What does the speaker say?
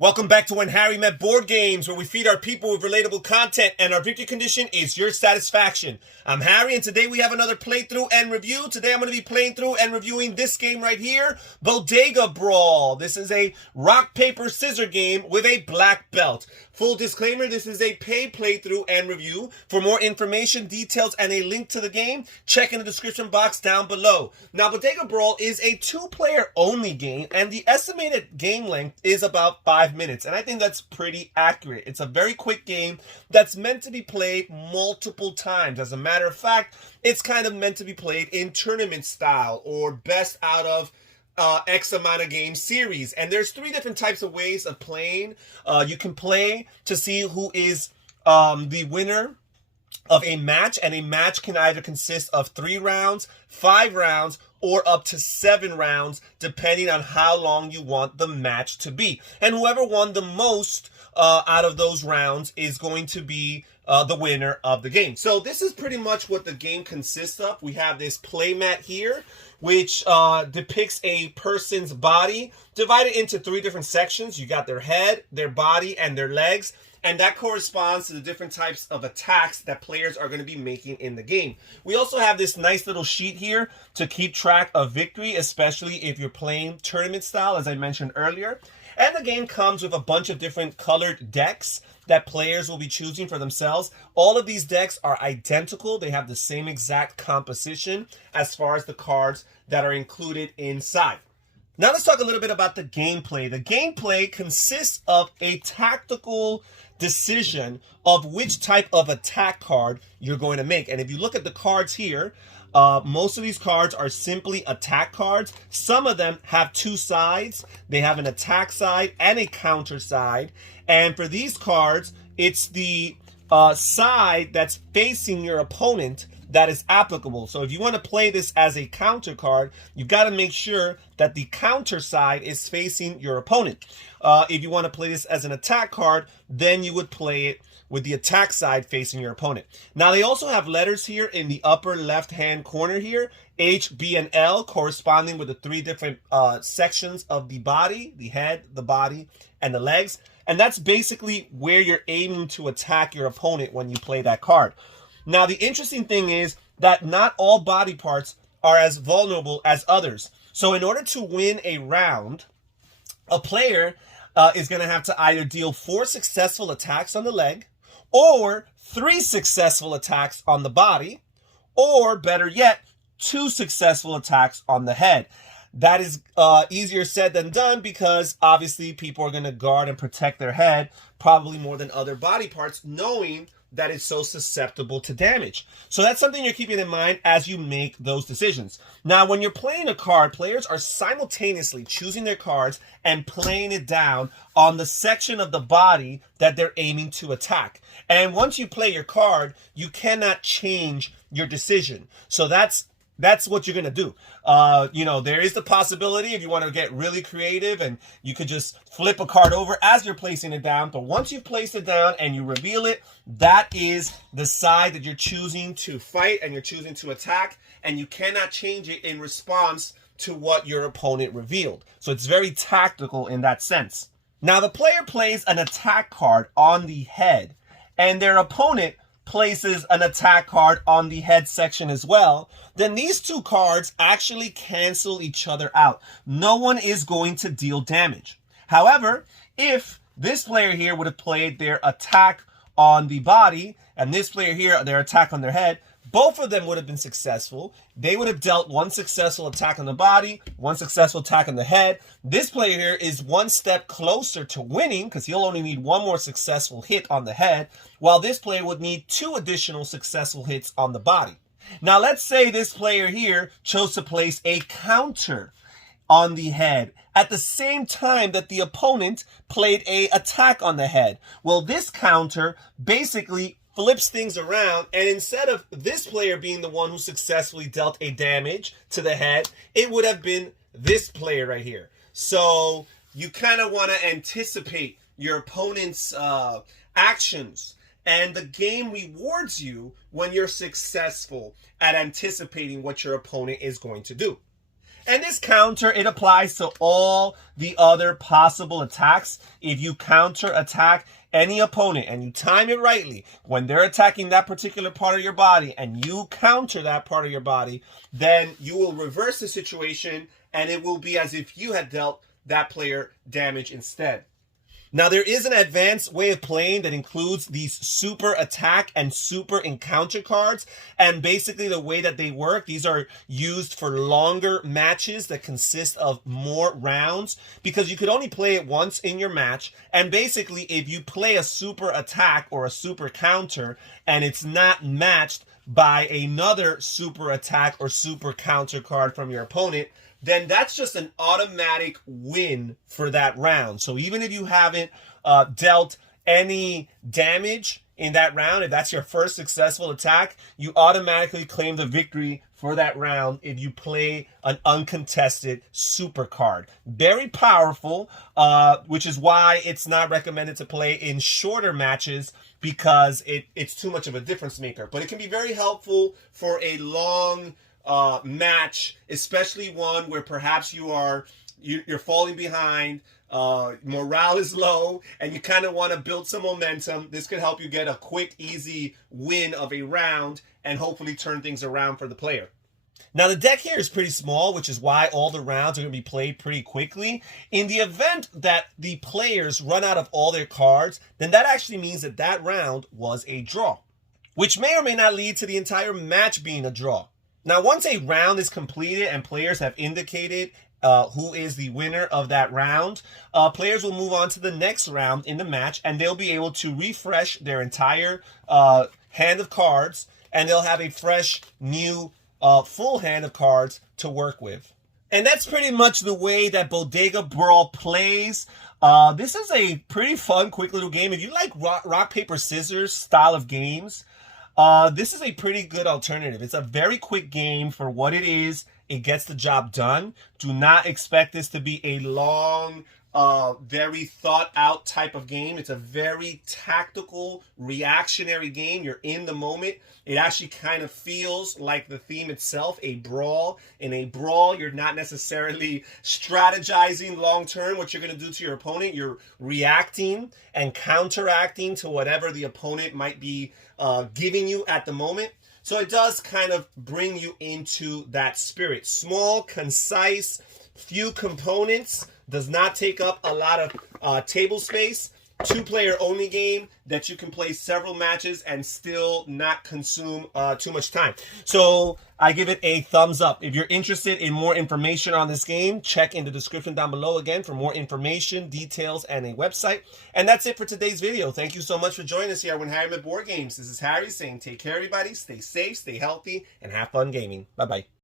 Welcome back to When Harry Met Board Games, where we feed our people with relatable content and our victory condition is your satisfaction. I'm Harry, and today we have another playthrough and review. Today I'm going to be playing through and reviewing this game right here, Bodega Brawl. This is a rock, paper, scissor game with a black belt. Full disclaimer, this is a paid playthrough and review. For more information, details, and a link to the game, check in the description box down below. Now, Bodega Brawl is a two-player only game, and the estimated game length is about 5 minutes, and I think that's pretty accurate. It's a very quick game that's meant to be played multiple times. As a matter of fact, it's kind of meant to be played in tournament style or best out of X amount of game series. And there's 3 different types of ways of playing. You can play to see who is the winner of a match, and a match can either consist of 3 rounds, 5 rounds, or up to 7 rounds, depending on how long you want the match to be. And whoever won the most out of those rounds is going to be the winner of the game. So this is pretty much what the game consists of. We have this playmat here, which depicts a person's body divided into 3 different sections. You got their head, their body, and their legs. And that corresponds to the different types of attacks that players are going to be making in the game. We also have this nice little sheet here to keep track of victory, especially if you're playing tournament style, as I mentioned earlier. And the game comes with a bunch of different colored decks that players will be choosing for themselves. All of these decks are identical. They have the same exact composition as far as the cards that are included inside. Now let's talk a little bit about the gameplay. The gameplay consists of a tactical decision of which type of attack card you're going to make. And if you look at the cards here, most of these cards are simply attack cards. Some of them have 2 sides. They have an attack side and a counter side. And for these cards, it's the side that's facing your opponent that is applicable. So if you want to play this as a counter card, you've got to make sure that the counter side is facing your opponent. If you want to play this as an attack card, then you would play it with the attack side facing your opponent. Now they also have letters here in the upper left hand corner here, H, B, and L, corresponding with the 3 different sections of the body, the head, the body, and the legs. And that's basically where you're aiming to attack your opponent when you play that card. Now, the interesting thing is that not all body parts are as vulnerable as others. So in order to win a round, a player is going to have to either deal 4 successful attacks on the leg, or 3 successful attacks on the body, or better yet, 2 successful attacks on the head. That is easier said than done, because obviously people are going to guard and protect their head probably more than other body parts, knowing that it's so susceptible to damage. So that's something you're keeping in mind as you make those decisions. Now, when you're playing a card, players are simultaneously choosing their cards and playing it down on the section of the body that they're aiming to attack. And once you play your card, you cannot change your decision. So that's what you're going to do. There is the possibility, if you want to get really creative, and you could just flip a card over as you're placing it down. But once you've placed it down and you reveal it, that is the side that you're choosing to fight and you're choosing to attack. And you cannot change it in response to what your opponent revealed. So it's very tactical in that sense. Now, the player plays an attack card on the head, and their opponent places an attack card on the head section as well. Then these 2 cards actually cancel each other out. No one is going to deal damage. However, if this player here would have played their attack on the body, and this player here, their attack on their head, both of them would have been successful. They would have dealt 1 successful attack on the body, 1 successful attack on the head. This player here is 1 step closer to winning, because he'll only need 1 more successful hit on the head, while this player would need 2 additional successful hits on the body. Now, let's say this player here chose to place a counter on the head at the same time that the opponent played a attack on the head. Well, this counter basically flips things around, and instead of this player being the one who successfully dealt a damage to the head, it would have been this player right here. So you kind of want to anticipate your opponent's actions, and the game rewards you when you're successful at anticipating what your opponent is going to do. And this counter, it applies to all the other possible attacks. If you counter attack any opponent and you time it rightly, when they're attacking that particular part of your body and you counter that part of your body, then you will reverse the situation and it will be as if you had dealt that player damage instead. Now, there is an advanced way of playing that includes these super attack and super encounter cards. And basically the way that they work, these are used for longer matches that consist of more rounds, because you could only play it once in your match. And basically, if you play a super attack or a super counter and it's not matched by another super attack or super counter card from your opponent, then that's just an automatic win for that round. So even if you haven't dealt any damage in that round, if that's your first successful attack, you automatically claim the victory for that round if you play an uncontested super card. Very powerful, which is why it's not recommended to play in shorter matches, because it's too much of a difference maker. But it can be very helpful for a long match, especially one where perhaps you're falling behind, morale is low, and you kind of want to build some momentum. This could help you get a quick, easy win of a round and hopefully turn things around for the player. Now, the deck here is pretty small, which is why all the rounds are going to be played pretty quickly. In the event that the players run out of all their cards, then that actually means that that round was a draw, which may or may not lead to the entire match being a draw. Now, once a round is completed and players have indicated who is the winner of that round, players will move on to the next round in the match, and they'll be able to refresh their entire hand of cards, and they'll have a fresh, new, full hand of cards to work with. And that's pretty much the way that Bodega Brawl plays. This is a pretty fun, quick little game. If you like rock, paper, scissors style of games, this is a pretty good alternative. It's a very quick game for what it is. It gets the job done. Do not expect this to be a long, very thought out type of game. It's a very tactical, reactionary game. You're in the moment. It actually kind of feels like the theme itself, a brawl. In a brawl, you're not necessarily strategizing long term what you're going to do to your opponent. You're reacting and counteracting to whatever the opponent might be giving you at the moment. So it does kind of bring you into that spirit. Small, concise, few components, does not take up a lot of table space. 2-player only game that you can play several matches and still not consume too much time. So I give it a thumbs up. If you're interested in more information on this game, check in the description down below again for more information, details, and a website. And that's it for today's video. Thank you so much for joining us here when Harry met Board Games. This is Harry saying take care, everybody. Stay safe, stay healthy, and have fun gaming. Bye-bye.